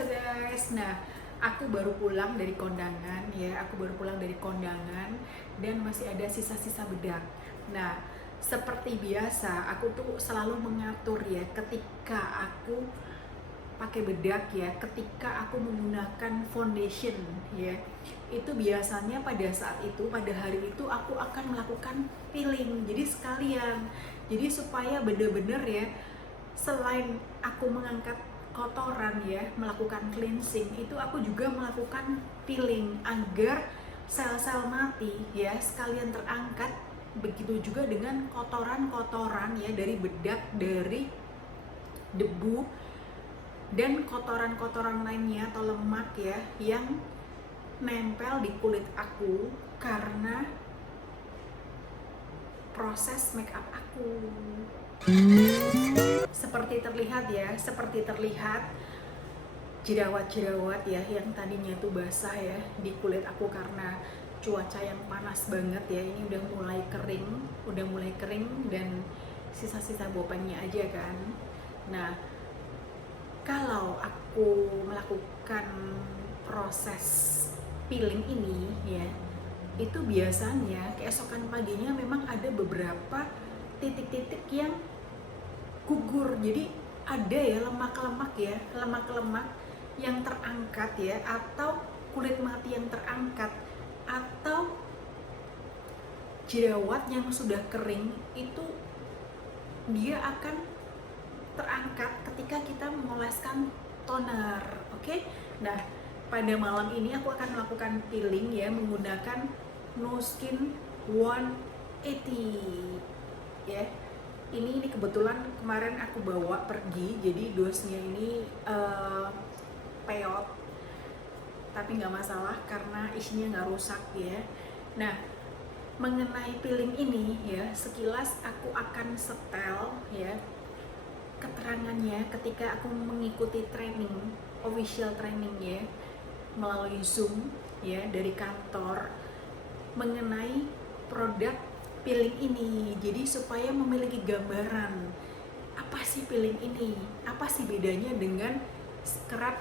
Halo guys, nah aku baru pulang dari kondangan ya, dan masih ada sisa-sisa bedak. Nah, seperti biasa aku tuh selalu mengatur ya ketika aku pakai bedak ya, ketika aku menggunakan foundation ya. Itu biasanya pada saat itu, pada hari itu aku akan melakukan peeling. Jadi sekalian. Jadi supaya bener-bener ya, selain aku mengangkat kotoran ya, melakukan cleansing, itu aku juga melakukan peeling agar sel-sel mati ya sekalian terangkat. Begitu juga dengan kotoran-kotoran ya, dari bedak, dari debu dan kotoran-kotoran lainnya atau lemak ya yang nempel di kulit aku karena proses make up aku. Seperti terlihat jerawat-jerawat ya yang tadinya tuh basah ya di kulit aku karena cuaca yang panas banget ya. Ini udah mulai kering dan sisa-sisa bopengnya aja kan. Nah, kalau aku melakukan proses peeling ini ya, itu biasanya keesokan paginya memang ada beberapa titik-titik yang gugur. Jadi ada ya lemak-lemak yang terangkat ya, atau kulit mati yang terangkat, atau jerawat yang sudah kering itu dia akan terangkat ketika kita mengoleskan toner. Oke? Nah, pada malam ini aku akan melakukan peeling ya menggunakan No Skin 180 ya. Ini kebetulan kemarin aku bawa pergi, jadi dosnya ini peot, tapi nggak masalah karena isinya nggak rusak ya. Nah, mengenai peeling ini ya, sekilas aku akan setel ya keterangannya ketika aku mengikuti training, official training ya, melalui Zoom ya dari kantor mengenai produk peeling ini. Jadi supaya memiliki gambaran apa sih peeling ini, apa sih bedanya dengan scrub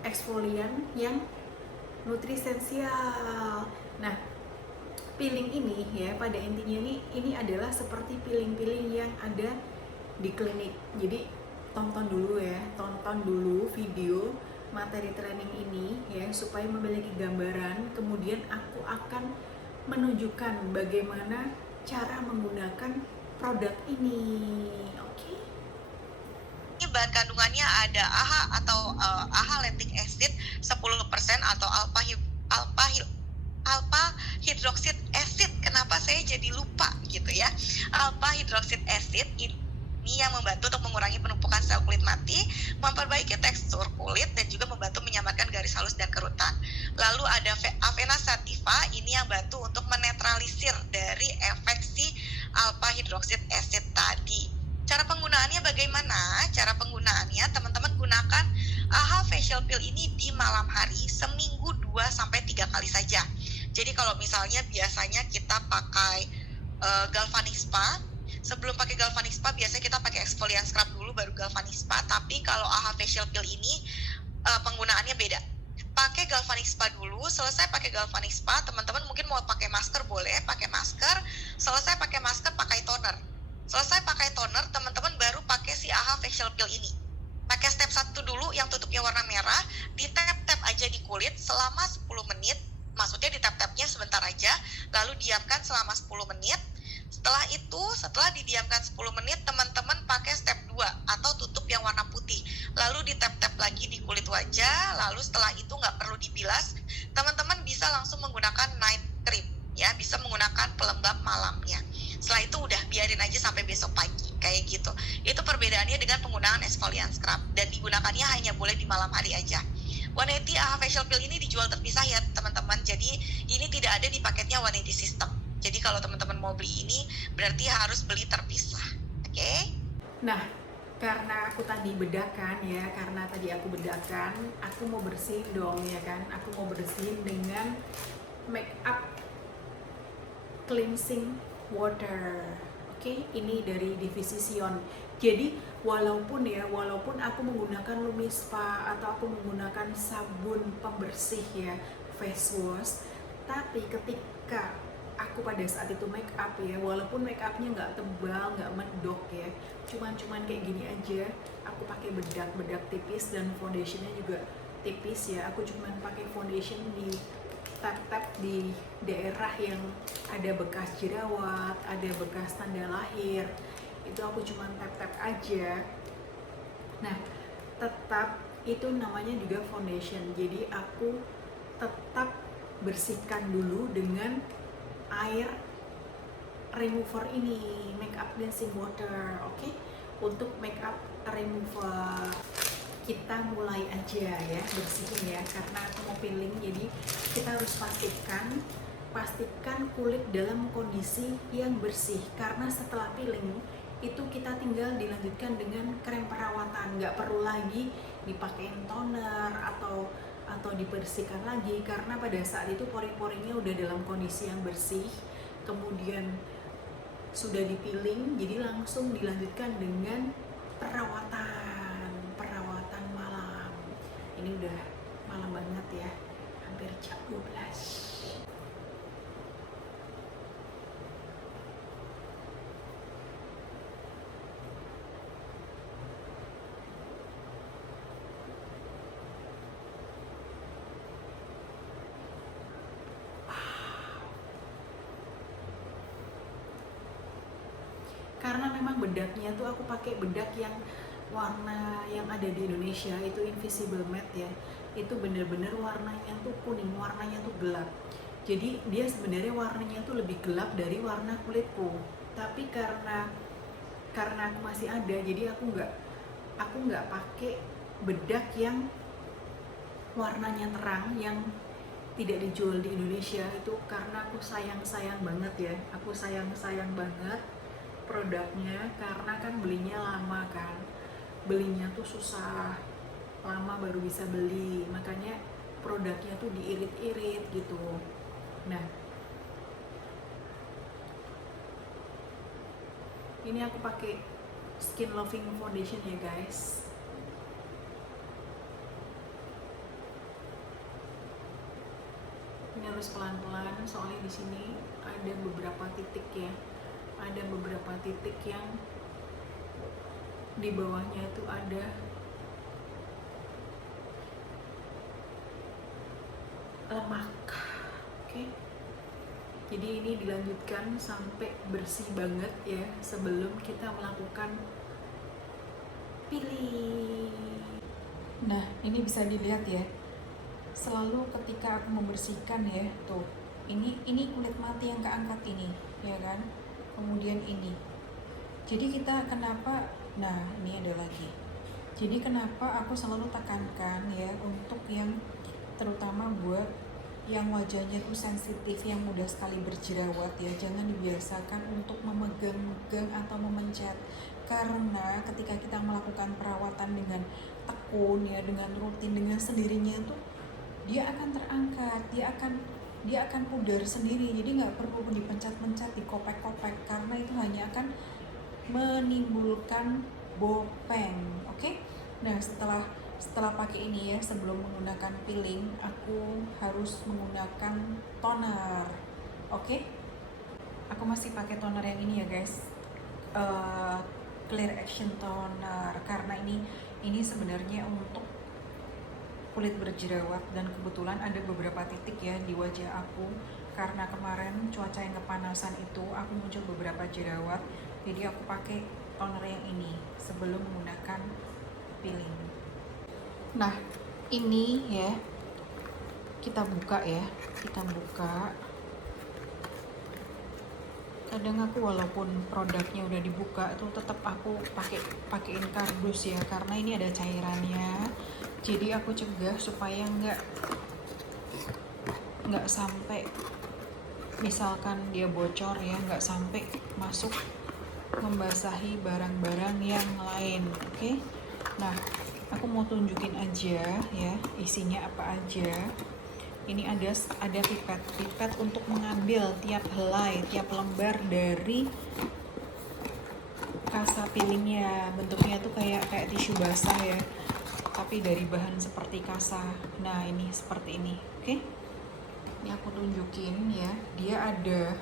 exfoliant yang nutrisensial. Nah, peeling ini ya pada intinya ini adalah seperti peeling-peeling yang ada di klinik. Jadi tonton dulu video materi training ini ya supaya memiliki gambaran. Kemudian aku akan menunjukkan bagaimana cara menggunakan produk ini. Oke? Ini bahan kandungannya ada AHA atau AHA lactic acid 10% atau alpha hydroxide acid. Kenapa saya jadi lupa gitu ya? Alpha hydroxide acid ini yang membantu untuk mengurangi penumpukan sel kulit mati, memperbaiki tekstur kulit, dan juga membantu menyamarkan garis halus dan kerutan. Lalu ada Avena sativa, ini yang bantu untuk menetralisir dari efek si alpha hydroxide acid tadi. Cara penggunaannya bagaimana? Cara penggunaannya teman-teman gunakan AHA facial peel ini di malam hari seminggu 2-3 kali saja. Jadi kalau misalnya biasanya kita pakai galvanic spa, sebelum pakai galvanic spa biasanya kita pakai exfoliant scrub dulu baru galvanic spa. Tapi kalau AHA facial peel ini penggunaannya beda. Pakai galvanic spa dulu, selesai pakai galvanic spa, teman-teman mungkin mau pakai masker boleh, pakai masker, selesai pakai masker pakai toner. Selesai pakai toner, teman-teman baru pakai si AHA facial peel ini. Pakai step 1 dulu yang tutupnya warna merah, ditap-tap aja di kulit selama 10 menit. Maksudnya ditap-tapnya sebentar aja, lalu diamkan selama 10 menit. Setelah didiamkan 10 menit, teman-teman pakai step 2 atau tutup yang warna putih. Lalu ditap-tap lagi di kulit wajah, lalu setelah itu nggak perlu dibilas, teman-teman bisa langsung menggunakan night cream ya, bisa menggunakan pelembab malamnya. Setelah itu udah biarin aja sampai besok pagi kayak gitu. Itu perbedaannya dengan penggunaan exfoliant scrub, dan digunakannya hanya boleh di malam hari aja. 180 AHA facial peel ini dijual terpisah ya teman-teman, jadi ini tidak ada di paketnya 180 system. Jadi kalau teman-teman mau beli ini berarti harus beli terpisah. Oke? Nah, karena aku tadi bedakan ya, aku mau bersihin dong ya kan. Aku mau bersihin dengan make up cleansing water. Oke, ini dari divisi Sion. Jadi walaupun aku menggunakan Lumispa atau aku menggunakan sabun pembersih ya, face wash, tapi ketika aku pada saat itu make up ya, walaupun make upnya nggak tebal, nggak medok ya, cuman kayak gini aja, aku pakai bedak tipis dan foundationnya juga tipis ya. Aku cuman pakai foundation di tap-tap di daerah yang ada bekas jerawat, ada bekas tanda lahir, itu aku cuman tap-tap aja. Nah, tetap itu namanya juga foundation, jadi aku tetap bersihkan dulu dengan air remover ini, makeup cleansing water. Oke, untuk makeup remover kita mulai aja ya bersihin ya, karena aku mau peeling, jadi kita harus pastikan kulit dalam kondisi yang bersih, karena setelah peeling itu kita tinggal dilanjutkan dengan krem perawatan, nggak perlu lagi dipakein toner atau dibersihkan lagi, karena pada saat itu pori-porinya udah dalam kondisi yang bersih, kemudian sudah di-peeling, jadi langsung dilanjutkan dengan perawatan malam. Ini udah malam banget ya, hampir jam 12. Karena memang bedaknya tuh aku pakai bedak yang warna yang ada di Indonesia, itu invisible matte ya, itu bener-bener warnanya tuh kuning, warnanya tuh gelap, jadi dia sebenarnya warnanya tuh lebih gelap dari warna kulitku, tapi karena aku masih ada, jadi aku nggak pakai bedak yang warnanya terang yang tidak dijual di Indonesia itu, karena aku sayang banget ya, aku sayang banget produknya, karena kan belinya lama kan, belinya tuh susah, lama baru bisa beli, makanya produknya tuh diirit-irit gitu. Nah, ini aku pakai Skin Loving Foundation ya guys. Ini harus pelan-pelan, soalnya di sini ada beberapa titik ya, ada beberapa titik yang di bawahnya itu ada lemak. Oke, jadi ini dilanjutkan sampai bersih banget ya, sebelum kita melakukan peeling. Nah, ini bisa dilihat ya, selalu ketika aku membersihkan ya, tuh ini kulit mati yang keangkat ini ya kan, kemudian ini, jadi kita kenapa, nah ini ada lagi, jadi kenapa aku selalu tekankan ya, untuk yang terutama buat yang wajahnya tuh sensitif, yang mudah sekali berjerawat ya, jangan dibiasakan untuk memegang-megang atau memencet, karena ketika kita melakukan perawatan dengan tekun ya, dengan rutin, dengan sendirinya tuh dia akan terangkat, dia akan pudar sendiri, jadi nggak perlu dipencet-pencet, dikopek-kopek, karena itu hanya akan menimbulkan bopeng. Oke? Nah, setelah pakai ini ya, sebelum menggunakan peeling, aku harus menggunakan toner. Oke? Aku masih pakai toner yang ini ya guys, Clear Action Toner, karena ini sebenarnya untuk kulit berjerawat, dan kebetulan ada beberapa titik ya di wajah aku, karena kemarin cuaca yang kepanasan itu aku muncul beberapa jerawat, jadi aku pakai toner yang ini sebelum menggunakan peeling. Nah, ini ya, kita buka, kadang aku walaupun produknya udah dibuka itu tetap aku pakein kardus ya, karena ini ada cairannya, jadi aku cegah supaya nggak sampai, misalkan dia bocor ya, nggak sampai masuk membasahi barang-barang yang lain. Oke? Nah, aku mau tunjukin aja ya isinya apa aja. Ini ada pipet untuk mengambil tiap helai, tiap lembar dari kasa peelingnya. Bentuknya tuh kayak tisu basah ya, tapi dari bahan seperti kasa. Nah ini seperti ini, oke? Ini aku tunjukin ya, dia ada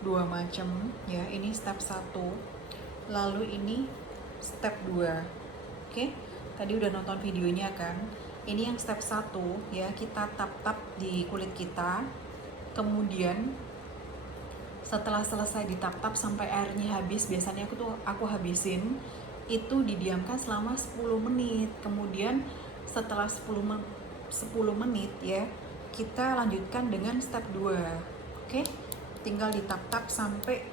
dua macam ya. Ini step 1, lalu ini step 2. Oke, tadi udah nonton videonya kan. Ini yang step 1 ya, kita tap-tap di kulit kita. Kemudian setelah selesai ditap-tap sampai airnya habis, biasanya aku habisin, itu didiamkan selama 10 menit. Kemudian setelah 10 menit ya, kita lanjutkan dengan step 2. Oke, tinggal ditap-tap sampai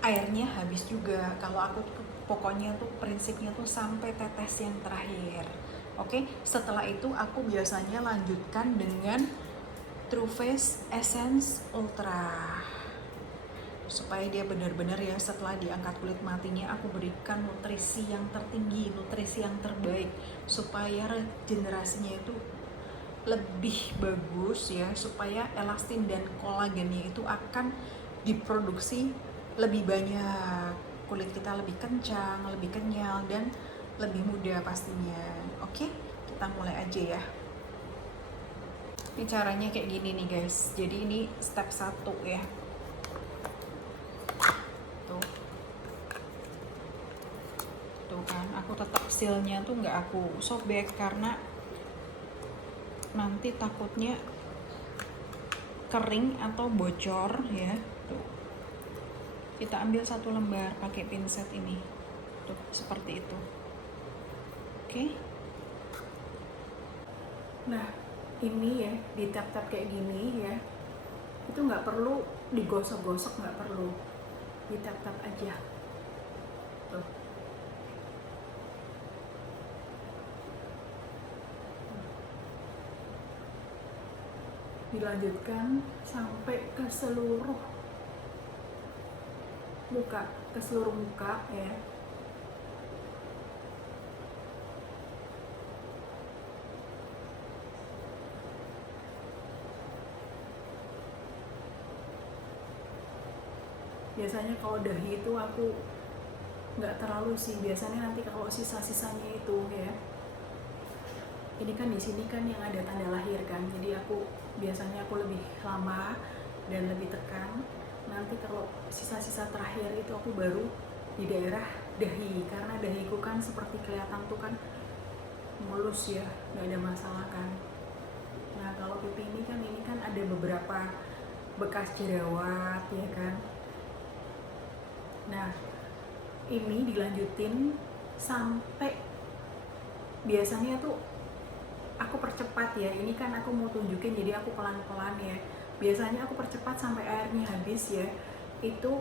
airnya habis juga. Kalau aku pokoknya tuh prinsipnya tuh sampai tetes yang terakhir. Oke, setelah itu aku biasanya lanjutkan dengan Tru Face Essence Ultra, supaya dia benar-benar ya, setelah diangkat kulit matinya aku berikan nutrisi yang tertinggi, nutrisi yang terbaik, supaya regenerasinya itu lebih bagus ya, supaya elastin dan kolagennya itu akan diproduksi lebih banyak, kulit kita lebih kencang, lebih kenyal, dan lebih mudah pastinya. Oke, kita mulai aja ya. Ini caranya kayak gini nih guys. Jadi ini step 1 ya. Tuh kan, aku tetap sealnya tuh nggak aku sobek karena nanti takutnya kering atau bocor ya. Tuh, kita ambil 1 lembar pakai pinset ini, tuh seperti itu. Oke. Nah ini ya, ditap-tap kayak gini ya, itu nggak perlu digosok-gosok, nggak perlu, ditap-tap aja tuh. Dilanjutkan sampai ke seluruh muka, ya. Biasanya kalau dahi itu aku nggak terlalu sih, biasanya nanti kalau sisa-sisanya itu ya, ini kan di sini kan yang ada tanda lahir kan, jadi aku biasanya aku lebih lama dan lebih tekan. Nanti kalau sisa-sisa terakhir itu aku baru di daerah dahi, karena dahiku kan seperti kelihatan tuh kan mulus ya, nggak ada masalah kan. Nah kalau pipi ini kan ada beberapa bekas jerawat ya kan. Nah ini dilanjutin sampai, biasanya tuh aku percepat ya, ini kan aku mau tunjukin jadi aku pelan-pelan ya. Biasanya aku percepat sampai airnya habis ya. Itu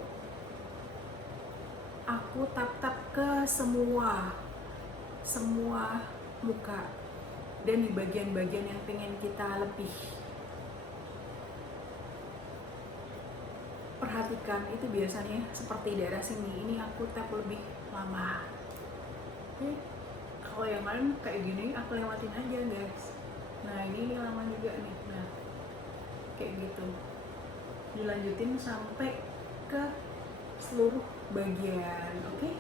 aku tap-tap ke semua muka, dan di bagian-bagian yang pengen kita lebih perhatikan itu biasanya seperti daerah sini, ini aku tap lebih lama. Oke, kalau yang lain kayak gini aku lewatin aja guys. Nah ini lama juga nih. Nah kayak gitu, dilanjutin sampai ke seluruh bagian. Oke,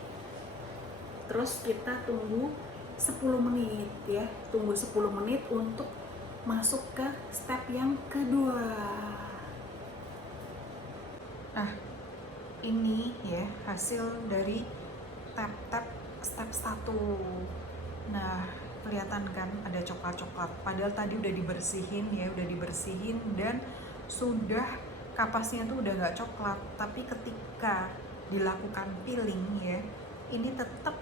terus kita tunggu 10 menit ya, tunggu 10 menit untuk masuk ke step yang kedua. Nah ini ya hasil dari tap-tap step 1. Nah kelihatan kan ada coklat-coklat, padahal tadi udah dibersihin ya, dan sudah kapasnya tuh udah nggak coklat. Tapi ketika dilakukan peeling ya, ini tetap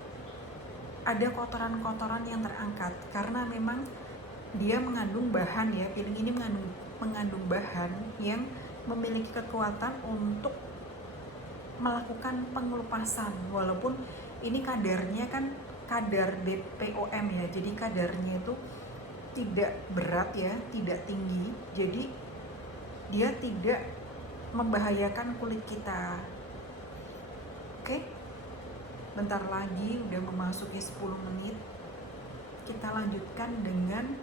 ada kotoran-kotoran yang terangkat, karena memang dia mengandung bahan ya, peeling ini mengandung bahan yang memiliki kekuatan untuk melakukan pengelupasan. Walaupun ini kadarnya kan kadar BPOM ya, jadi kadarnya itu tidak berat ya, tidak tinggi, jadi dia tidak membahayakan kulit kita. Oke, bentar lagi udah memasuki 10 menit, kita lanjutkan dengan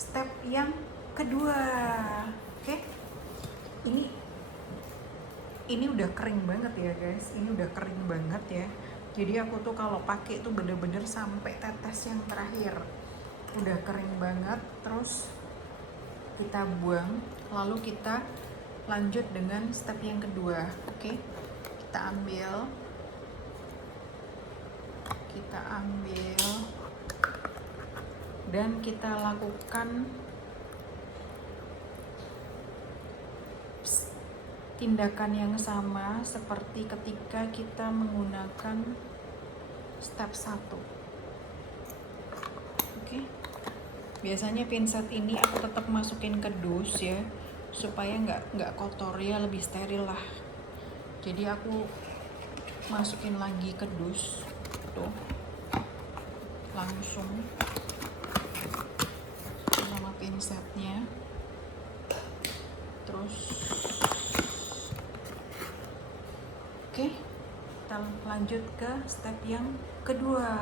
step yang kedua. Oke, ini udah kering banget ya guys, ini udah kering banget ya. Jadi aku tuh kalau pakai tuh bener-bener sampai tetes yang terakhir, udah kering banget. Terus kita buang, lalu kita lanjut dengan step yang kedua. Oke, kita ambil dan kita lakukan tindakan yang sama seperti ketika kita menggunakan step 1. Oke. Biasanya pinset ini aku tetap masukin ke dus ya, supaya nggak kotor ya, lebih steril lah. Jadi aku masukin lagi ke dus tuh, langsung sama pinsetnya. Terus oke, kita lanjut ke step yang kedua.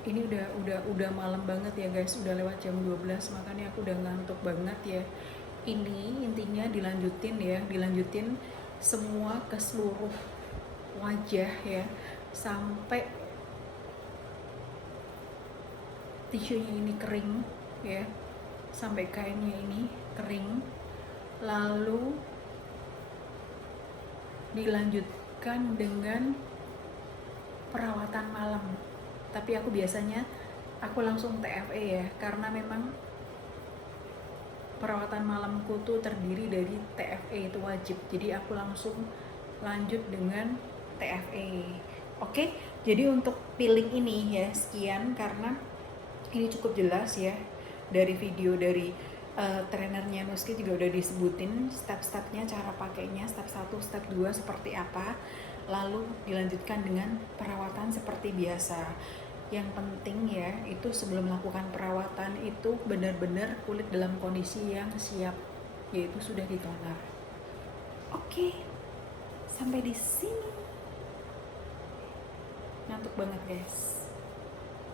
Ini udah malam banget ya guys, udah lewat jam 12, makanya aku udah ngantuk banget ya. Ini intinya dilanjutin semua ke seluruh wajah ya, sampai tisunya ini kering ya, sampai kainnya ini kering. Lalu dilanjutkan dengan perawatan malam. Tapi aku biasanya langsung TFE ya, karena memang perawatan malamku tuh terdiri dari TFE, itu wajib. Jadi aku langsung lanjut dengan TFE. Oke, jadi untuk peeling ini ya sekian, karena ini cukup jelas ya dari video dari trainernya Nuski juga udah disebutin step-stepnya, cara pakainya, step 1, step 2 seperti apa, lalu dilanjutkan dengan perawatan seperti biasa. Yang penting ya, itu sebelum melakukan perawatan itu benar-benar kulit dalam kondisi yang siap, yaitu sudah ditoner. Oke, sampai di sini. Ngantuk banget guys.